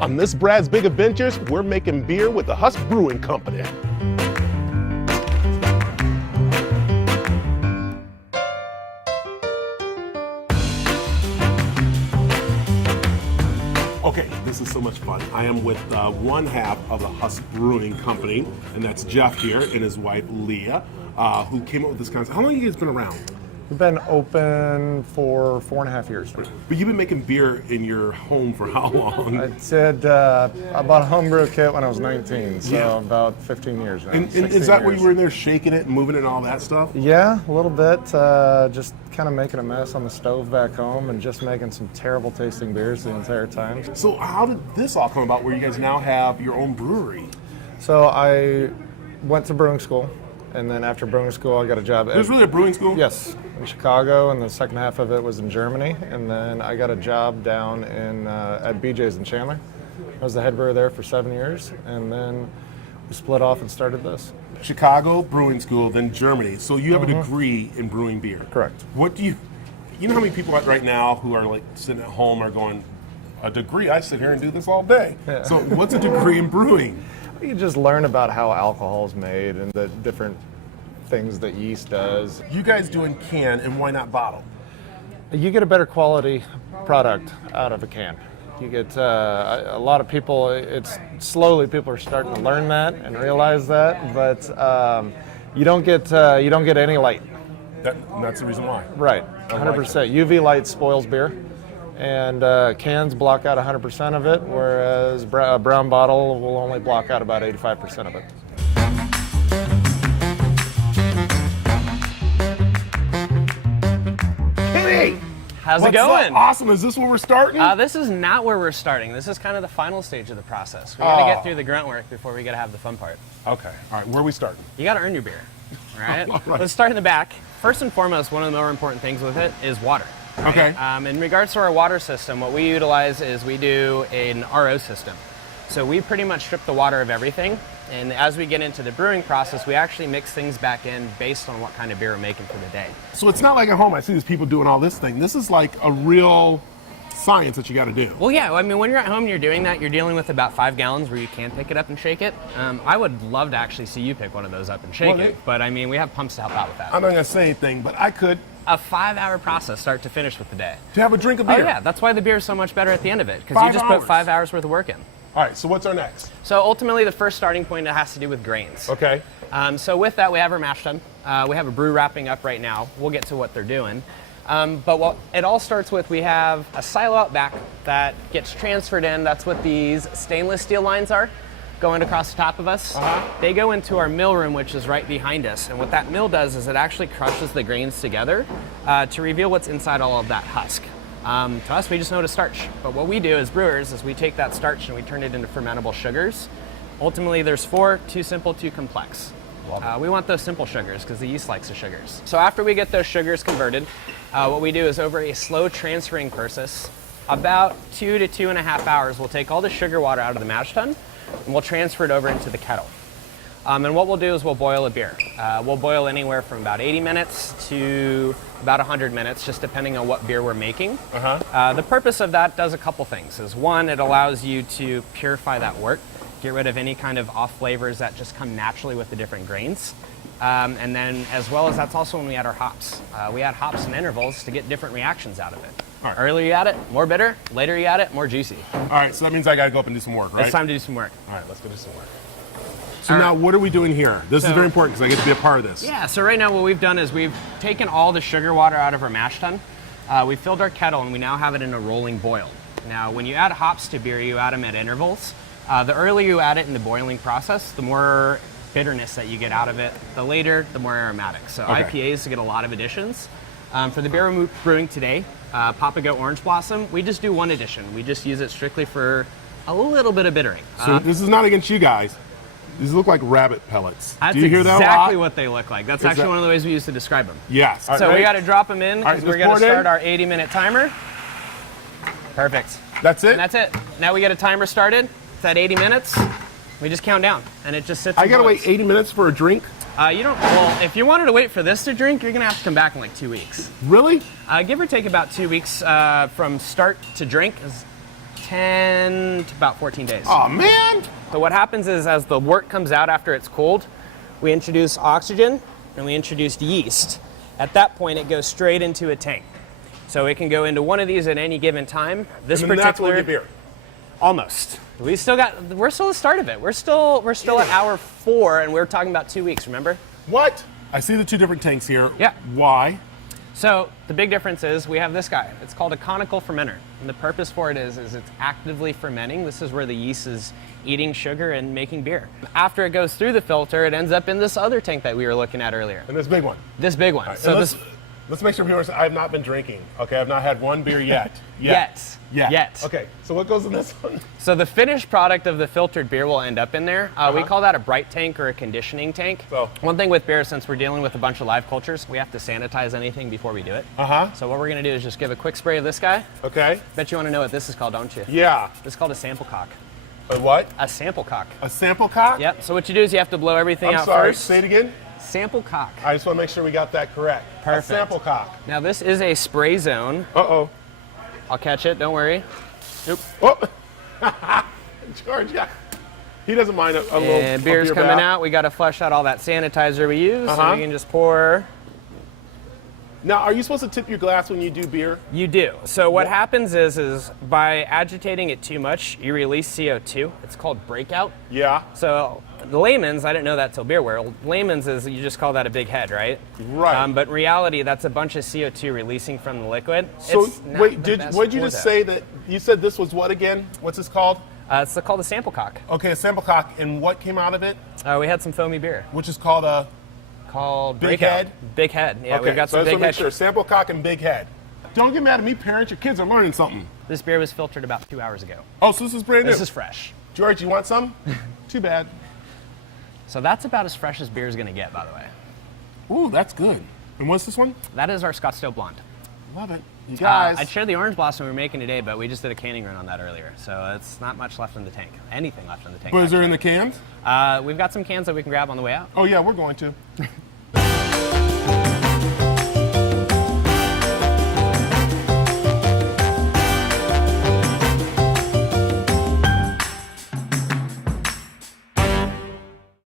On this Brad's Big Adventures, we're making beer with the Huss Brewing Company. Okay, this is so much fun. I am with one half of the Huss Brewing Company, and that's Jeff here and his wife Leah, who came up with this concept. How long have you guys been around? We've been open for 4.5 years now. But you've been making beer in your home for how long? I did, I bought a homebrew kit when I was 19, so about 15 years now. And is that where you were in there shaking it and moving it and all that stuff? Yeah, a little bit. Just kind of making a mess on the stove back home and just making some terrible tasting beers the entire time. So how did this all come about where you guys now have your own brewery? So I went to brewing school. And then after brewing school, I got a job. There's really a brewing school? Yes, in Chicago, and the second half of it was in Germany. And then I got a job down in at BJ's in Chandler. I was the head brewer there for 7 years, and then we split off and started this. Chicago brewing school, then Germany. So you have a degree in brewing beer. Correct. What do you know how many people right now who are like sitting at home are going, a degree? I sit here and do this all day. Yeah. So what's a degree in brewing? You just learn about how alcohol is made and the different things that yeast does. You guys do in can, and why not bottle? You get a better quality product out of a can. You get a lot of people. It's slowly people are starting to learn that and realize that, but you don't get any light. That's the reason why. Right, 100%. UV light spoils beer. And cans block out 100% of it, whereas a brown bottle will only block out about 85% of it. Kenny! How's it going? Awesome. Is this where we're starting? This is not where we're starting. This is kind of the final stage of the process. We got to get through the grunt work before we get to have the fun part. Okay. All right. Where are we starting? You got to earn your beer. All right? All right. Let's start in the back. First and foremost, one of the more important things with it is water. Right? Okay. In regards to our water system, what we utilize is we do an RO system. So we pretty much strip the water of everything, and as we get into the brewing process, we actually mix things back in based on what kind of beer we're making for the day. So it's not like at home I see these people doing all this thing. This is like a real science that you got to do. Well, yeah, I mean, when you're at home and you're doing that, you're dealing with about 5 gallons where you can pick it up and shake it. I would love to actually see you pick one of those up and shake it, but I mean, we have pumps to help out with that. I'm not going to say anything, but I could. A 5-hour process, start to finish with the day. To have a drink of beer? Oh yeah, that's why the beer is so much better at the end of it, because you just put 5 hours worth of work in. All right, so what's our next? So ultimately, the first starting point has to do with grains. Okay. So with that, we have our mash tun. We have a brew wrapping up right now. We'll get to what they're doing. But what it all starts with, we have a silo out back that gets transferred in. That's what these stainless steel lines are, going across the top of us. They go into our mill room, which is right behind us. And what that mill does is it actually crushes the grains together to reveal what's inside all of that husk. To us, we just know to starch. But what we do as brewers is we take that starch and we turn it into fermentable sugars. Ultimately, there's 4, 2 simple, 2 complex. We want those simple sugars because the yeast likes the sugars. So after we get those sugars converted, what we do is over a slow transferring process, about 2 to 2.5 hours, we'll take all the sugar water out of the mash tun and we'll transfer it over into the kettle. And what we'll do is we'll boil a beer. We'll boil anywhere from about 80 minutes to about 100 minutes, just depending on what beer we're making. The purpose of that does a couple things. Is one, it allows you to purify that wort, get rid of any kind of off flavors that just come naturally with the different grains. And then as well as that's also when we add our hops. We add hops in intervals to get different reactions out of it. All right. Earlier you add it, more bitter. Later you add it, more juicy. All right, so that means I got to go up and do some work, right? It's time to do some work. All right, let's go do some work. So now what are we doing here? This is very important because I get to be a part of this. Yeah, so right now what we've done is we've taken all the sugar water out of our mash tun. We filled our kettle and we now have it in a rolling boil. Now when you add hops to beer, you add them at intervals. The earlier you add it in the boiling process, the more bitterness that you get out of it. The later, the more aromatic. So IPAs get a lot of additions. For the beer we're brewing today, Papa Goat Orange Blossom, we just do one addition. We just use it strictly for a little bit of bittering. So this is not against you guys. These look like rabbit pellets. That's Do you hear that a lot? exactly what they look like. That's actually one of the ways we use to describe them. Yes. So we got to drop them in because we're going to start our 80-minute timer. Perfect. That's it? And that's it. Now we get a timer started. It's at 80 minutes. We just count down, and it just sits. I got to wait 80 minutes for a drink? You don't. Well, if you wanted to wait for this to drink, you're going to have to come back in like 2 weeks. Really? Give or take about 2 weeks from start to drink. 10 to about 14 days. Oh man! So what happens is as the wort comes out after it's cooled, we introduce oxygen and we introduce yeast. At that point, it goes straight into a tank. So it can go into one of these at any given time. This And then that's where particular you get beer. almost. We're still at the start of it. We're still at hour 4 and we're talking about 2 weeks, remember? What? I see the two different tanks here. Yeah. Why? So the big difference is we have this guy. It's called a conical fermenter. And the purpose for it is it's actively fermenting. This is where the yeast is eating sugar and making beer. After it goes through the filter, it ends up in this other tank that we were looking at earlier. And this big one. This big one. Right, So and this let's make sure viewers, I have not been drinking. Okay, I've not had one beer yet. Yet. Okay, so what goes in this one? So the finished product of the filtered beer will end up in there. We call that a bright tank or a conditioning tank. So- one thing with beer, since we're dealing with a bunch of live cultures, we have to sanitize anything before we do it. So what we're gonna do is just give a quick spray of this guy. Okay. Bet you wanna know what this is called, don't you? Yeah. This is called a sample cock. A what? A sample cock. A sample cock? Yep, so what you do is you have to blow everything I'm out sorry, first. say it again. Sample cock. I just want to make sure we got that correct. Perfect. A sample cock. Now this is a spray zone. Uh-oh. I'll catch it, don't worry. Oop. Oh. George, yeah. He doesn't mind a little And beer's beer coming bath. out. We got to flush out all that sanitizer we use, so we can just pour. Now, are you supposed to tip your glass when you do beer? You do. So what happens is by agitating it too much, you release CO2. It's called breakout. Yeah. So the layman's, I didn't know that till beerware. Layman's is you just call that a big head, right? Right. But in reality, that's a bunch of CO2 releasing from the liquid. So It's not wait, the best what did you for just that. say that you said this was what again? What's this called? It's called a sample cock. Okay, a sample cock, and what came out of it? We had some foamy beer Which is called a called Big Breakout. head? Big head. Yeah, okay. we've got so some I just big want to head. make sure sample cock and big head. Don't get mad at me, parents. Your kids are learning something. This beer was filtered about 2 hours ago. Oh, so this is brand new. This is fresh. George, you want some? Too bad. So that's about as fresh as beer is going to get, by the way. Ooh, that's good. And what's this one? That is our Scottsdale Blonde. Love it. You guys. I'd share the orange blossom we were making today, but we just did a canning run on that earlier, so it's not much left in the tank. Anything left in the tank. But is there actually. in the cans? We've got some cans that we can grab on the way out. Oh yeah, we're going to.